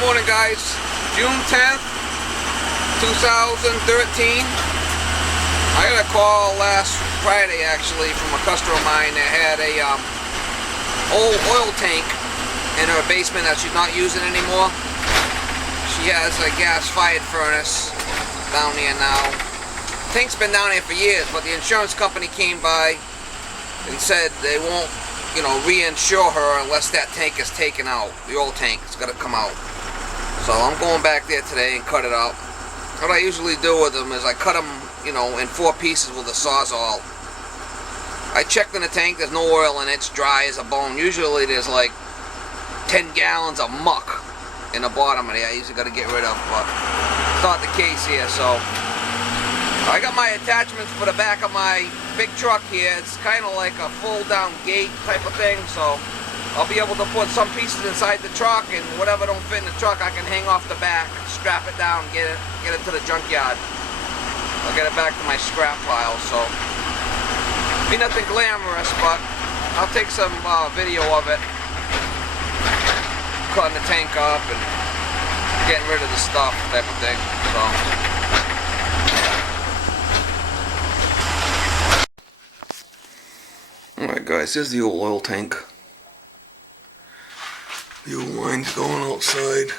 Good morning, guys. June 10th, 2013. I got a call last Friday actually from a customer of mine that had a old oil tank in her basement that she's not using anymore. She has a gas-fired furnace down there now. The tank's been down there for years, but the insurance company came by and said they won't, reinsure her unless that tank is taken out. The old tank has got to come out. So I'm going back there today and cut it out. What I usually do with them is I cut them, in 4 pieces with a Sawzall. I checked in the tank, there's no oil in it, it's dry as a bone. Usually there's like 10 gallons of muck in the bottom of it I usually got to get rid of, but it's not the case here. So I got my attachments for the back of my big truck here. It's kind of like a fold down gate type of thing, so I'll be able to put some pieces inside the truck, and whatever don't fit in the truck I can hang off the back, strap it down, get it to the junkyard. I'll get it back to my scrap pile. So be nothing glamorous, but I'll take some video of it, cutting the tank up and getting rid of the stuff type of thing. So alright guys, here's the old oil tank. The old line's going outside.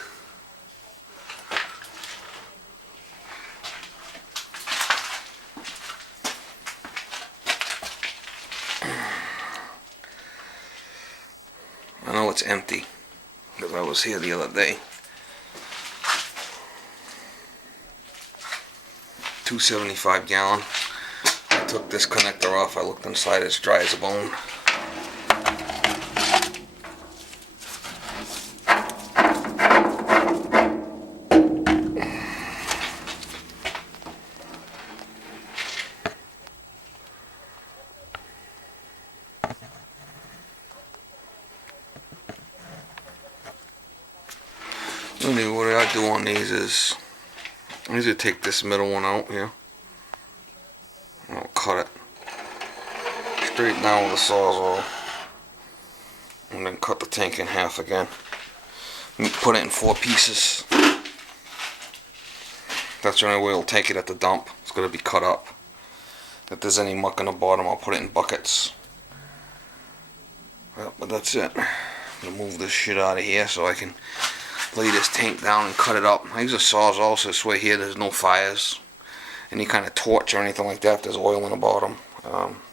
I know it's empty because I was here the other day. 275 gallon. I took this connector off. I looked inside, it's dry as a bone. What I do on these is I usually take this middle one out here. I'll cut it straight down with a Sawzall, and then cut the tank in half again. Put it in 4 pieces. That's the only way we'll take it at the dump. It's going to be cut up. If there's any muck in the bottom, I'll put it in buckets. Well, but that's it. I'm going to move this shit out of here so I can lay this tank down and cut it up. I use a Sawzall, so this way here there's no fires, any kind of torch or anything like that. If there's oil in the bottom,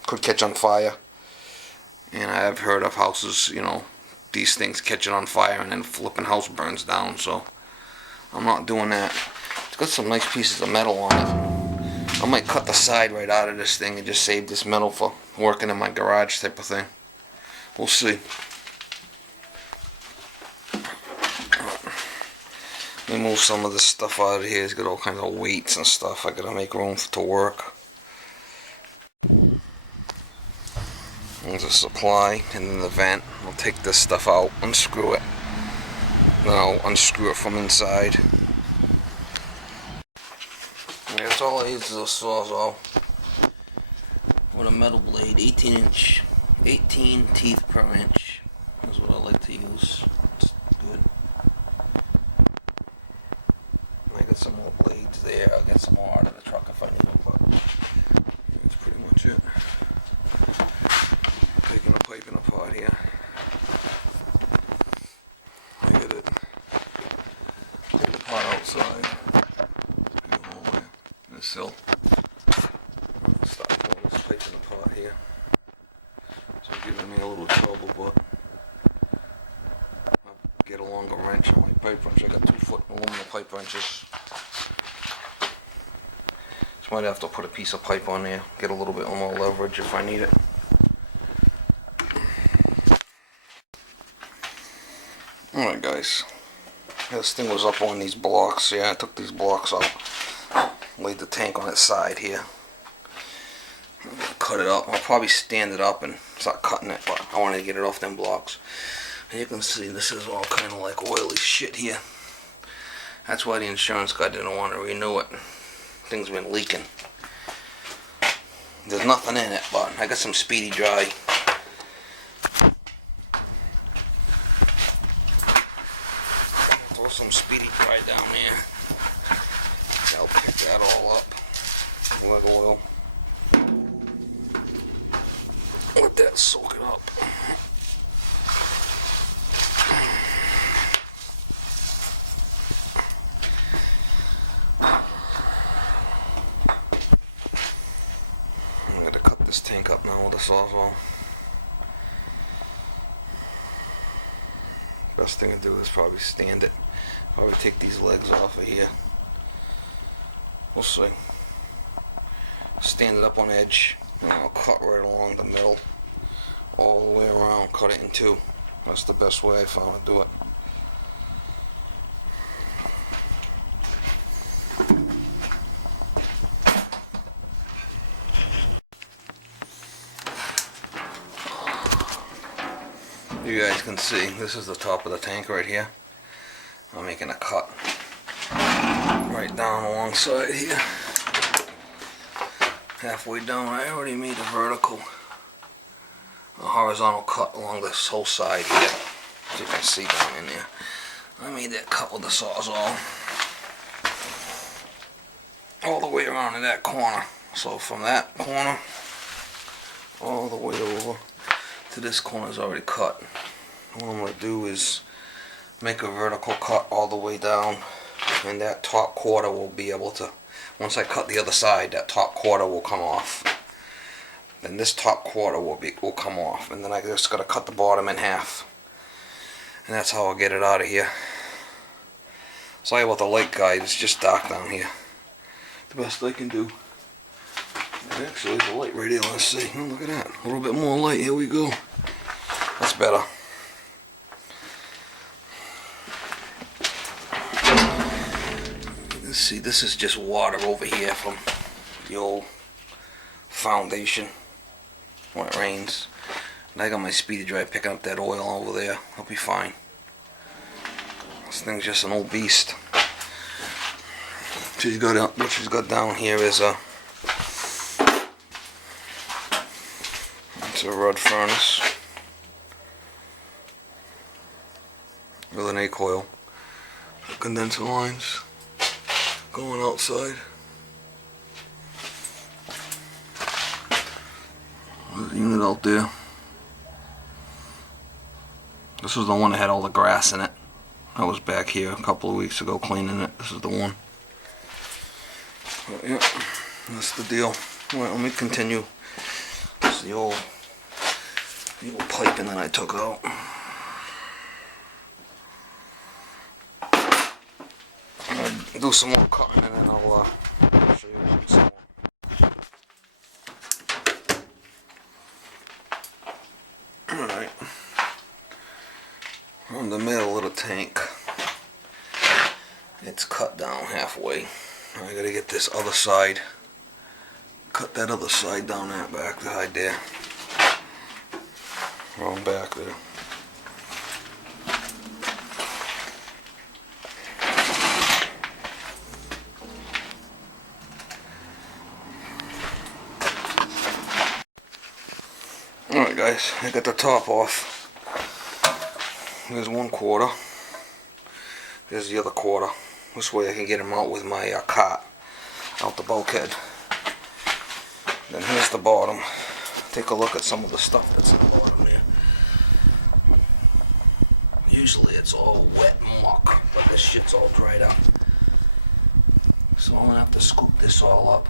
could catch on fire. And I have heard of houses, these things catching on fire and then flipping house burns down. So I'm not doing that. It's got some nice pieces of metal on it. I might cut the side right out of this thing and just save this metal for working in my garage type of thing. We'll see. Let me move some of this stuff out of here. It's got all kinds of weights and stuff. I gotta make room to work. There's a supply and then the vent. I'll take this stuff out, unscrew it. Then I'll unscrew it from inside. And that's all I use is a Sawzall with a metal blade, 18 teeth per inch. That's what I like to use. It's good. I got some more blades there. I'll get some more out of the truck if I need them, but that's pretty much it. Taking the piping apart here. I got it. Pull the pot outside. Go all the way in the sill. Start pulling this piping apart here. So it's giving me a little trouble, but I'll get a longer wrench on my pipe wrench. I got 2-foot aluminum pipe wrenches. Just might have to put a piece of pipe on there, get a little bit more leverage if I need it. Alright guys, this thing was up on these blocks. Yeah, I took these blocks out, laid the tank on its side here. I'm gonna cut it up. I'll probably stand it up and start cutting it, but I wanted to get it off them blocks. And you can see this is all kind of like oily shit here. That's why the insurance guy didn't want to renew it. Thing's been leaking. There's nothing in it, but I got some Speedy Dry. Throw some speedy dry down there. I'll pick that all up. Leg oil. Let that soak it up. I'm going to cut this tank up now with a sawzall. Best thing to do is probably stand it. Probably take these legs off of here. We'll see. Stand it up on edge, and I'll cut right along the middle, all the way around, cut it in two. That's the best way I found to do it. You guys can see, this is the top of the tank right here. I'm making a cut right down alongside here. Halfway down, I already made a horizontal cut along this whole side here. As you can see down in there. I made that cut with the sawzall. All the way around in that corner. So from that corner, all the way over to this corner is already cut. What I'm going to do is make a vertical cut all the way down, and that top quarter will be able to, once I cut the other side, that top quarter will come off. Then this top quarter will come off, and then I just got to cut the bottom in half. And that's how I'll get it out of here. Sorry about the light, guys, it's just dark down here. The best I can do. Actually, the light right here, let's see. Oh, look at that. A little bit more light, here we go. That's better. Let's see, this is just water over here from the old foundation when it rains. And I got my speedy dry picking up that oil over there. I'll be fine. This thing's just an old beast. What she's got down here is it's a rod furnace with an A coil, condenser lines going outside. There's a unit out there. This was the one that had all the grass in it. I was back here a couple of weeks ago cleaning it. This is the one. But yeah, that's the deal. Alright, let me continue. This is the old piping that I took out. I'll do some more cutting and then I'll show you some more. Alright. On the middle of the tank, it's cut down halfway. I gotta get this other side, cut that other side down that back side there. Wrong back there. Alright guys, I got the top off. There's one quarter. There's the other quarter. This way I can get them out with my cart out the bulkhead. Then here's the bottom. Take a look at some of the stuff that's in the bottom there. Usually it's all wet muck, but this shit's all dried up. So I'm gonna have to scoop this all up.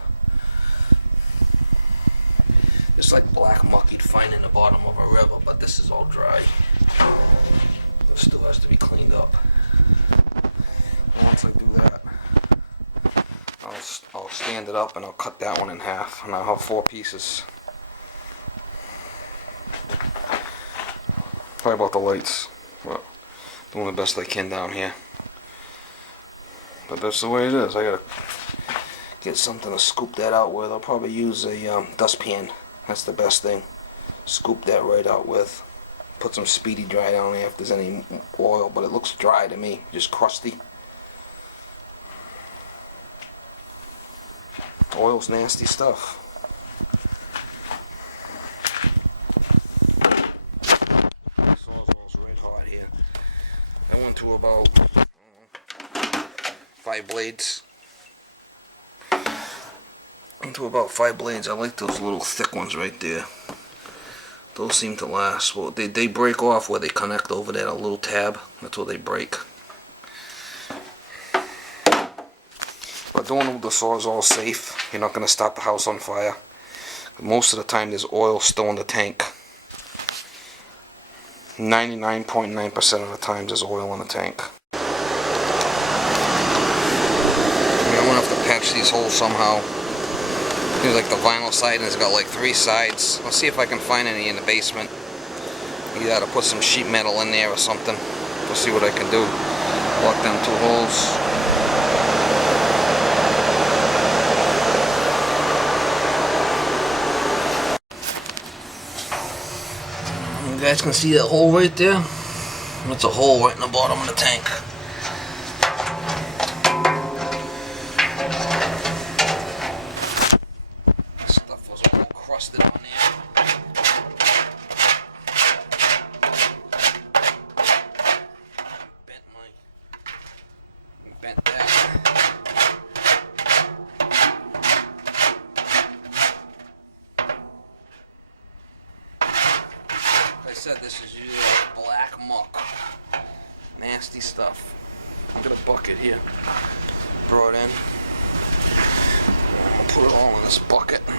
It's like black muck you'd find in the bottom of a river, but this is all dry. It still has to be cleaned up. And once I do that, I'll stand it up and I'll cut that one in half, and I'll have 4 pieces. Sorry about the lights, but doing the best I can down here. But that's the way it is. I gotta get something to scoop that out with. I'll probably use a dustpan. That's the best thing. Scoop that right out with. Put some speedy dry down there if there's any oil, but it looks dry to me, just crusty. Oil's nasty stuff. Sawzall's red hot here. I went to about 5 blades. Into about 5 blades. I like those little thick ones right there. Those seem to last. Well, they break off where they connect over there, a little tab. That's where they break. But doing it with the saw is all safe. You're not going to start the house on fire. Most of the time there's oil still in the tank. 99.9% of the time there's oil in the tank. I'm going to have to patch these holes somehow. Here's like the vinyl siding has got like 3 sides. I'll see if I can find any in the basement. You gotta put some sheet metal in there or something. We'll see what I can do. Lock them 2 holes. You guys can see that hole right there? That's a hole right in the bottom of the tank. Stuff was all crusted on there. Bent that. Like I said, this is usually like black muck. Nasty stuff. I've got a bucket here. Brought in. I'll put it all in this bucket. I'm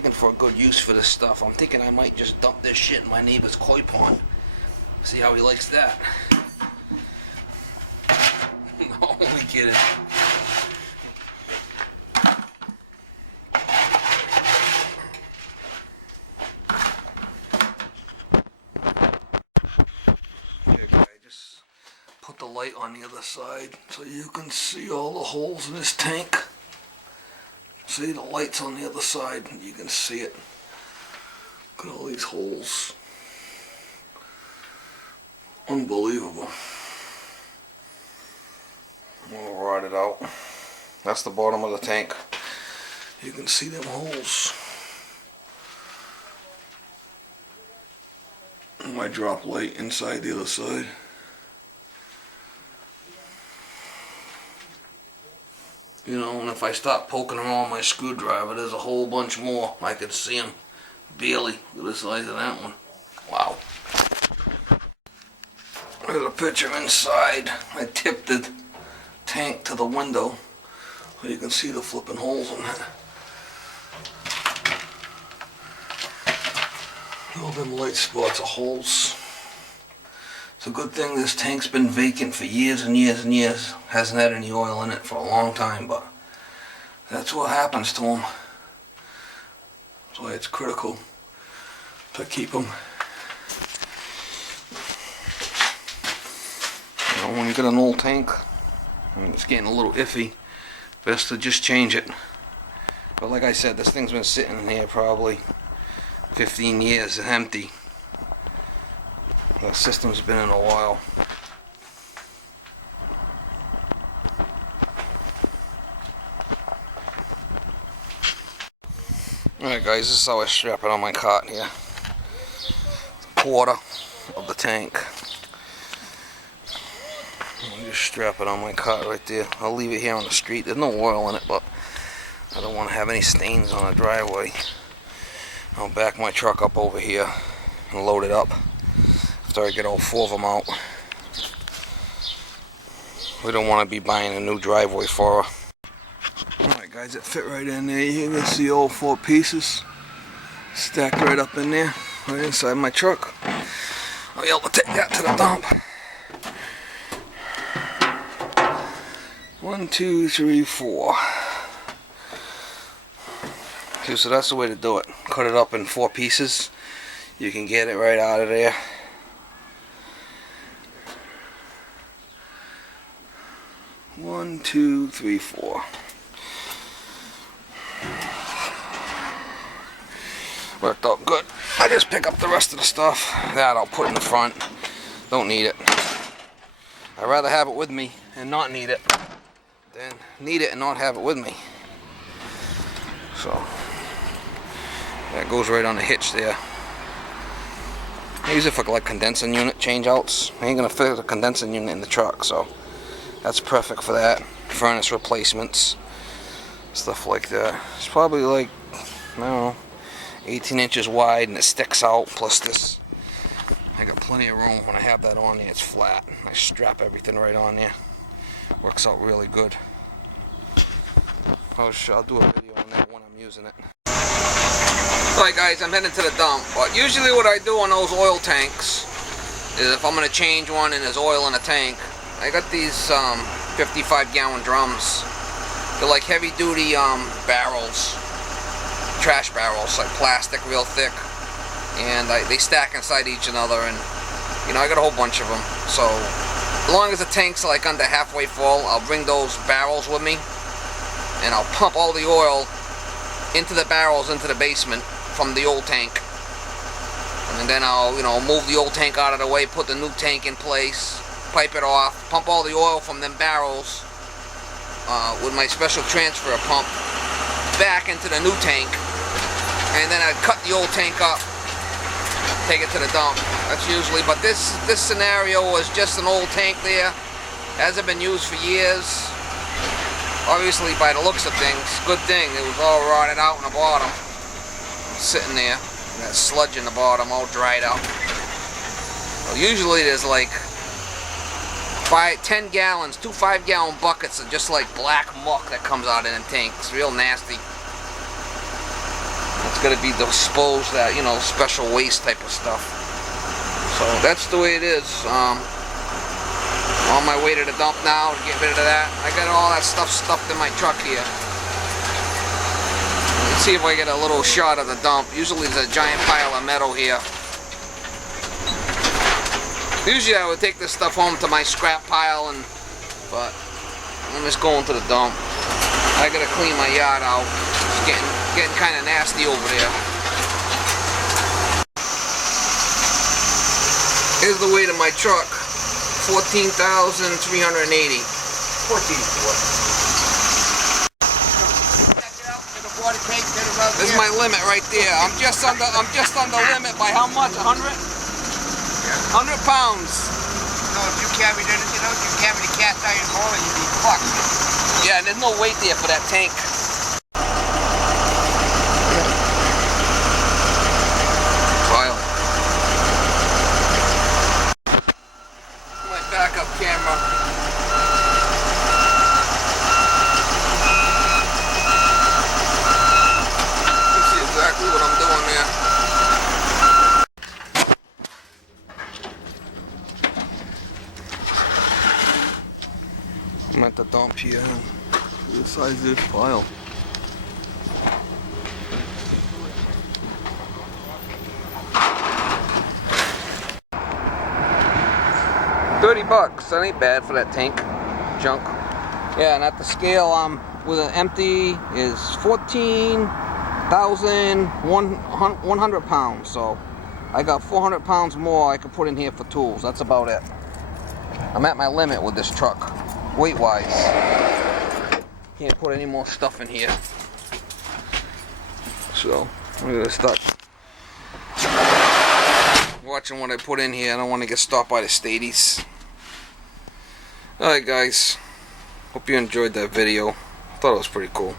thinking for a good use for this stuff. I'm thinking I might just dump this shit in my neighbor's koi pond. See how he likes that. No, only kidding. Put the light on the other side so you can see all the holes in this tank. See, the light's on the other side, you can see it. Look at all these holes. Unbelievable. All rotted out. That's the bottom of the tank. You can see them holes. My drop light inside the other side. You know, and if I stop poking around with my screwdriver, there's a whole bunch more. I can see them barely. Look at the size of that one. Wow. There's a picture inside. I tipped the tank to the window so you can see the flipping holes in it. All them light spots are holes. It's a good thing this tank's been vacant for years and years and years. Hasn't had any oil in it for a long time, but that's what happens to them. That's why it's critical to keep them. You know, when you get an old tank, and it's getting a little iffy, best to just change it. But like I said, this thing's been sitting in here probably 15 years empty. The system's been in a while. Alright guys, this is how I strap it on my cart here. A quarter of the tank. I'll just strap it on my cart right there. I'll leave it here on the street. There's no oil in it, but I don't want to have any stains on the driveway. I'll back my truck up over here and load it up after I get all 4 of them out. We don't want to be buying a new driveway for her. Alright guys, it fit right in there. You can see all 4 pieces stacked right up in there, right inside my truck. I'll be able to take that to the dump. 1, 2, 3, 4. See, so that's the way to do it. Cut it up in 4 pieces. You can get it right out of there. One, 2, 3, 4. Worked out good. I just pick up the rest of the stuff. That I'll put in the front. Don't need it. I'd rather have it with me and not need it than need it and not have it with me. So that goes right on the hitch there. I use it for like condensing unit change outs. I ain't gonna fit a condensing unit in the truck, so That's perfect for that. Furnace replacements, stuff like that. It's probably like, I don't know, 18 inches wide, and it sticks out. Plus this, I got plenty of room when I have that on there. It's flat. I strap everything right on there. Works out really good. I'll do a video on that when I'm using it. Alright guys, I'm heading to the dump. But usually what I do on those oil tanks is if I'm going to change one and there's oil in the tank, I got these 55-gallon drums. They're like heavy-duty barrels, trash barrels, like plastic, real thick. And they stack inside each other, and you know, I got a whole bunch of them. So as long as the tank's like under halfway full, I'll bring those barrels with me, and I'll pump all the oil into the barrels into the basement from the old tank. And then I'll, you know, move the old tank out of the way, put the new tank in place, pipe it off, pump all the oil from them barrels with my special transfer pump back into the new tank, and then I'd cut the old tank up, take it to the dump. That's usually, but this scenario was just an old tank there. Hasn't been used for years. Obviously, by the looks of things, good thing. It was all rotted out in the bottom, sitting there. That sludge in the bottom, all dried out. Well, usually there's like 10 gallons, 2 5-gallon buckets of just like black muck that comes out in the tank. It's real nasty. It's got to be disposed, that, you know, special waste type of stuff. So that's the way it is. On my way to the dump now to get rid of that. I got all that stuff stuffed in my truck here. Let's see if I get a little shot of the dump. Usually there's a giant pile of metal here. Usually I would take this stuff home to my scrap pile, but I'm just going to the dump. I gotta clean my yard out. It's getting kind of nasty over there. Here's the weight of my truck. 14,380. 14 what? This is my limit right there. I'm just on the limit by how much? 100? Yeah. 100 pounds. No, if you carried it, you know, if you carried a cast iron boiler, you'd be fucked. Yeah, and there's no weight there for that tank. File. My backup camera. What I'm doing there. I'm at the dump here. The size of this pile. $30. That ain't bad for that tank junk. Yeah, and at the scale, with an empty is 14,100 pounds, so I got 400 pounds more I could put in here for tools. That's about it. I'm at my limit with this truck, weight-wise. Can't put any more stuff in here. So I'm gonna start watching what I put in here. I don't want to get stopped by the stadies. Alright guys, hope you enjoyed that video. Thought it was pretty cool.